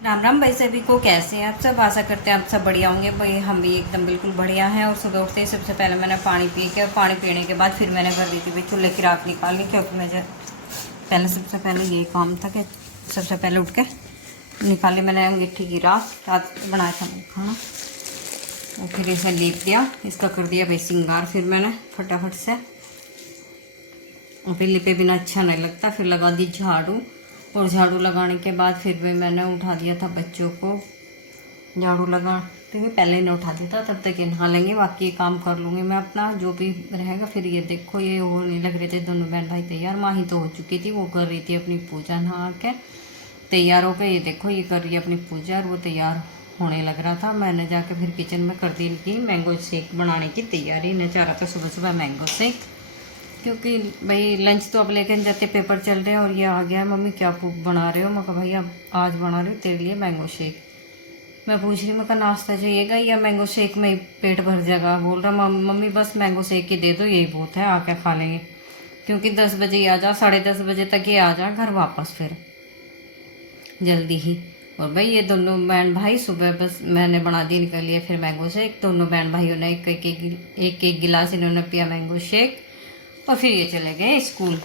राम राम भाई, सभी को कैसे हैं आप सब। आशा करते हैं आप सब बढ़िया होंगे। भाई हम भी एकदम बिल्कुल बढ़िया हैं। और सुबह उठते ही सबसे पहले मैंने पानी पी के, और पानी पीने के बाद फिर मैंने कर दी थी भाई चूल्हे की राख निकालनी, क्योंकि मुझे पहले सबसे पहले यही काम था कि सबसे पहले उठ के निकाली मैंने अंगीठी की राख। रात बनाया था मैं खाना, और फिर इसे लीप दिया, इसका कर दिया भाई श्रृंगार। फिर मैंने फटाफट से, और फिर लिपे बिना अच्छा नहीं लगता, फिर लगा दी झाड़ू। और झाड़ू लगाने के बाद फिर भी मैंने उठा दिया था बच्चों को। झाड़ू लगाते हुए पहले ही नहीं उठा दिया था, तब तक ये नहा लेंगे, बाकी ये काम कर लूँगी मैं अपना जो भी रहेगा। फिर ये देखो, ये हो नहीं लग रहे थे दोनों बहन भाई तैयार। माँ ही तो हो चुकी थी, वो कर रही थी अपनी पूजा, नहा के तैयार हो के। ये देखो, ये कर रही है अपनी पूजा, और वो तैयार होने लग रहा था। मैंने जाके फिर किचन में कर दी इनकी मैंगो शेक बनाने की तैयारी। इन्हें चाह रहा था सुबह सुबह मैंगो शेक, क्योंकि भाई लंच तो अब लेकर जाते, पेपर चल रहे हैं। और ये आ गया, मम्मी क्या बना रहे हो। मैं कहा भाई अब आज बना रही हूँ तेरे लिए मैंगो शेक। मैं पूछ रही, मैं कहा नाश्ता चाहिएगा या मैंगो शेक में ही पेट भर जाएगा। बोल रहा मम्मी बस मैंगो शेक ही दे दो, यही बहुत है, आके खा लेंगे। क्योंकि 10 बजे ही आ जा, 10:30 बजे तक ये आ जा घर वापस फिर जल्दी ही। और भाई ये दोनों बहन भाई सुबह बस मैंने बना दी इनके लिए फिर मैंगो शेक। दोनों बहन भाइयों ने एक एक गिलास इन्होंने पिया मैंगो शेक, और फिर ये चले गए स्कूल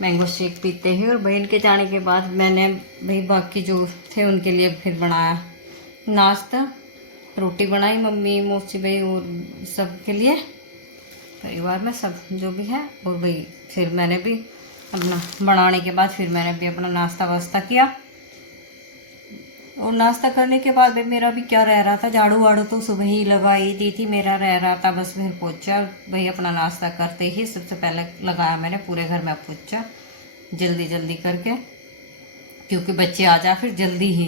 मैंगो शेक पीते ही। और बहन के जाने के बाद मैंने भाई बाकी जो थे उनके लिए फिर बनाया नाश्ता। रोटी बनाई मम्मी, मौसी भाई और सब के लिए, परिवार में सब जो भी है। और भाई फिर मैंने भी अपना बनाने के बाद फिर मैंने भी अपना नाश्ता वास्ता किया। और नाश्ता करने के बाद भाई मेरा भी क्या रह रहा था, झाड़ू वाड़ू तो सुबह ही लगाई दी थी, मेरा रह रहा था बस फिर पोछा। भाई अपना नाश्ता करते ही सबसे पहले लगाया मैंने पूरे घर में पोछा, जल्दी जल्दी करके, क्योंकि बच्चे आ जा फिर जल्दी ही।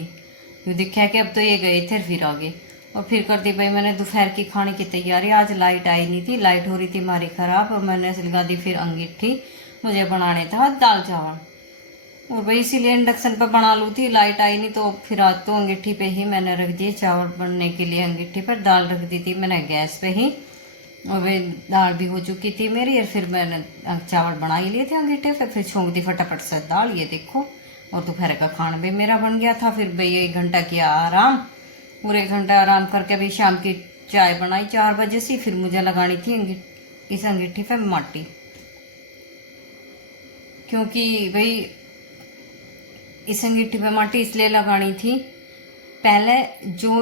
क्यों दिखा कि अब तो ये गए थे फिर आ गए। और फिर कर दी भाई मैंने दोपहर की खाने की तैयारी। आज लाइट आई नहीं थी, लाइट हो रही थी हमारी ख़राब, और मैंने लगा दी फिर अंगीठी। मुझे बनाने था दाल चावल, और भाई इसीलिए इंडक्शन पर बना लूँ थी, लाइट आई नहीं तो फिर आज तो अंगीठी पे ही मैंने रख दी चावल बनने के लिए। अंगीठी पर दाल रख दी थी मैंने गैस पे ही, और भाई दाल भी हो चुकी थी मेरी। और फिर मैंने चावल बना ही लिए थे अंगीठे पे, फिर छोंक दी फटाफट से दाल, ये देखो। और दोपहर का खाना भी मेरा बन गया था। फिर भाई 1 घंटा किया आराम, और 1 घंटा आराम करके भाई शाम की चाय बनाई 4 बजे से। फिर मुझे लगानी थी इस अंगीठी पे माटी, क्योंकि भाई इस अंगीठी पे माटी इसलिए लगानी थी, पहले जो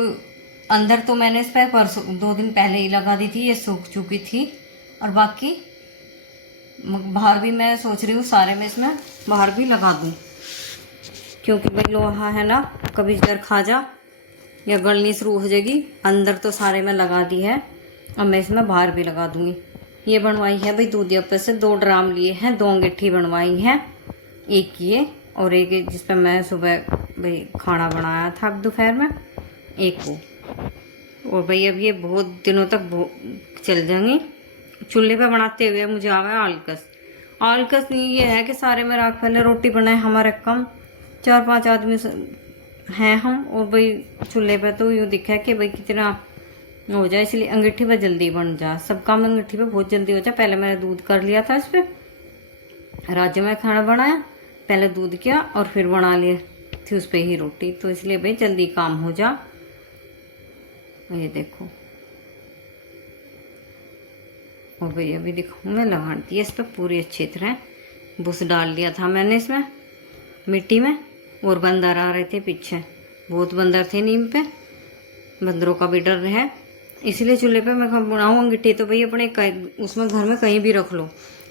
अंदर तो मैंने इस पर परसों 2 दिन पहले ही लगा दी थी, ये सूख चुकी थी। और बाकी बाहर भी मैं सोच रही हूँ सारे में इसमें बाहर भी लगा दूँ, क्योंकि भाई लोहा है ना, कभी इधर खा जा या गलनी शुरू हो जाएगी। अंदर तो सारे में लगा दी है, अब मैं इसमें बाहर भी लगा दूँगी। ये बनवाई है भाई दूधिया पे से 2 ड्राम लिए हैं, 2 अंगीठी बनवाई हैं, एक ये और एक जिस पर मैं सुबह भाई खाना बनाया था अब दोपहर में, एक वो। और भाई अब ये बहुत दिनों तक चल जाएंगी। चूल्हे पे बनाते हुए मुझे आ गया आलकस। आलकस नहीं ये है कि सारे में राख पहले रोटी बनाए, हमारे कम 4-5 आदमी हैं हम, और भाई चूल्हे पे तो यूँ दिखा कि भाई कितना हो जाए, इसलिए अंगीठी पे जल्दी बन जा, सब काम अंगीठी पे बहुत जल्दी हो जाए। पहले मैंने दूध कर लिया था इस पर, राज्य में खाना बनाया, पहले दूध किया और फिर बना लिए थी उस पर ही रोटी, तो इसलिए भाई जल्दी काम हो जा। ये देखो, और भाई अभी देखो मैं लगा दी इस पर पूरी अच्छी तरह, बुस डाल लिया था मैंने इसमें मिट्टी में। और बंदर आ रहे थे पीछे, बहुत बंदर थे नीम पे, बंदरों का भी डर है, इसलिए चूल्हे पे मैं बनाऊँ अंगीठी तो भाई अपने उसमें घर में कहीं भी रख लो।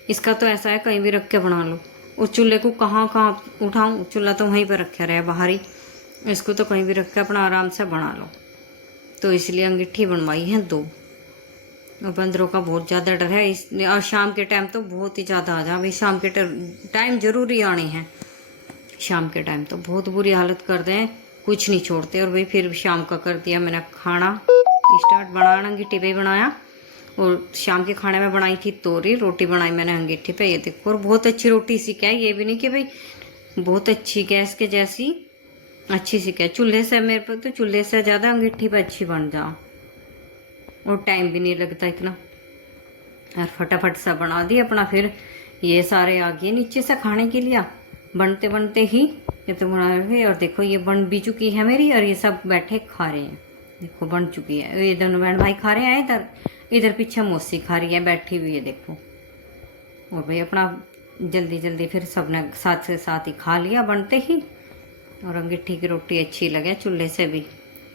इसका तो ऐसा है कहीं भी रख के बना लो। उस चूल्हे को कहाँ कहाँ उठाऊँ, चूल्हा तो वहीं पर रखा रहे बाहर ही, इसको तो कहीं भी रख के अपना आराम से बना लो। तो इसलिए अंगीठी बनवाई है 2। और बंदरों का बहुत ज़्यादा डर है और शाम के टाइम तो बहुत ही ज़्यादा आ जा भाई, शाम के टाइम जरूरी आने हैं। शाम के टाइम तो बहुत बुरी हालत कर दें, कुछ नहीं छोड़ते। और भाई फिर शाम का कर दिया मैंने खाना स्टार्ट, बनाना अंगीठी पे बनाया। और शाम के खाने में बनाई थी तोरी, रोटी बनाई मैंने अंगीठी पे, ये देखो। और बहुत अच्छी रोटी सी क्या है, ये भी नहीं कि भाई बहुत अच्छी गैस के जैसी, अच्छी सी क्या, चूल्हे से मेरे पर तो चूल्हे से ज़्यादा अंगीठी पे अच्छी बन जा, और टाइम भी नहीं लगता इतना। और फटाफट सा बना दी अपना। फिर ये सारे आ गए नीचे से खाने के लिए, बनते बनते ही तो बना रही। और देखो ये बन भी चुकी है मेरी, और ये सब बैठे खा रहे हैं। देखो बन चुकी है, ये दोनों बहन भाई खा रहे हैं। इधर इधर पीछे मौसी खा रही है बैठी हुई है, देखो। और भाई अपना जल्दी जल्दी फिर सबने साथ से साथ ही खा लिया बनते ही। और अंगीठी की रोटी अच्छी लगे चूल्हे से भी,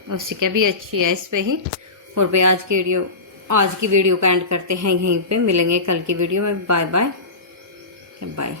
उससे क्या भी अच्छी है इस पे ही। और भाई आज की वीडियो का एंड करते हैं यहीं पे। मिलेंगे कल की वीडियो में। Bye bye bye.